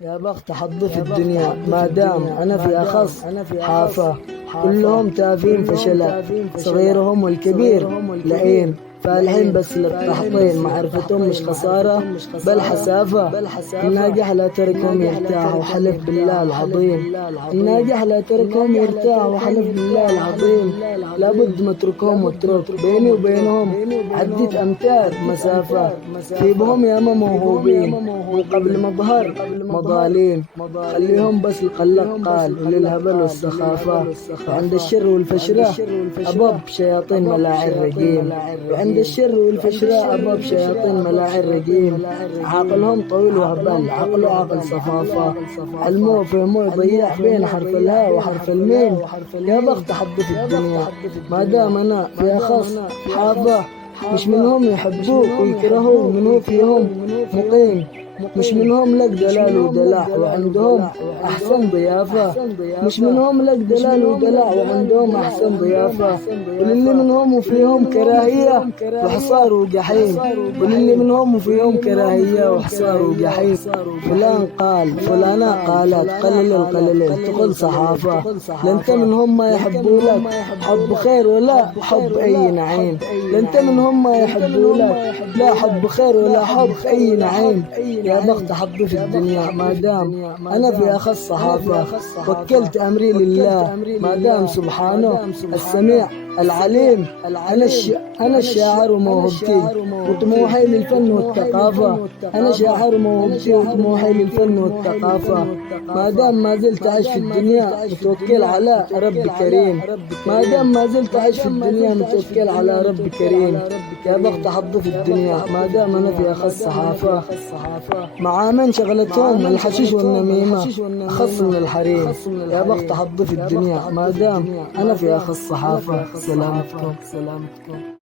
يا بخت حظي في الدنيا ما دام أنا في أخص حافة. كلهم تافين فشلة، صغيرهم والكبير لئيم، فالحين بس للتحطيم. معرفتهم مش خسارة بل حسافة. الناجح لا تركهم يرتاح وحلف بالله العظيم. الناجح لا تركهم يرتاح وحلف بالله العظيم. لابد ما اتركهم واترك بيني وبينهم عدة أمتار مسافة. في بهم ياما موهوبين من قبل مظهر مظاليم. خليهم بس القلق قال وللهبل والسخافة. وعند الشر والفشرة أباب شياطين ملاعين رجيم. وعند الشر والفشرة أباب شياطين ملاعين رجيم. عقلهم طويل وهبل، عقله عقل صفافة. علموه فهموه يضيع بين حرف الهاء وحرف الميم. يا بخت حظي في الدنيا ما دام أنا في أخص حافة. مش منهم يحبوك ويكرهوك منو فيهم مقيم. مش منهم لك دلال ودلع وعندهم أحسن ضيافة. مش منهم لك دلال ودلع وعندهم أحسن ضيافة. وللي منهم وفيهم كراهية وحصار وجحيم. وللي منهم وفيهم كراهية وحصار وجحيم. فلان قال فلانة قالت قلل القليل تقول صحافة. لانت منهم ما يحبوا لك حب خير ولا حب أي نعيم. لانت منهم ما يحبوا لك لا حب خير ولا حب أي نعيم. يا بخت حظي في الدنيا ما دام أنا في أخص صحافة. وكلت أمري لله ما دام سبحانه السميع العليم. أنا الشاعر وموهبتي وطموحي للفن والثقافة. أنا شاعر وموهبتي وطموحي للفن والثقافة. ما دام ما زلت أعيش في الدنيا متوكل على رب كريم. ما دام ما زلت أعيش في الدنيا متوكل على رب كريم. يا بخت حظي في الدنيا ما دام أنا في أخص صحافة. مع من شغلتهم الحشيش والنميمة أخص من الحريم. يا بخت حظي في الدنيا ما دام أنا في أخص صحافة. سلامتكم.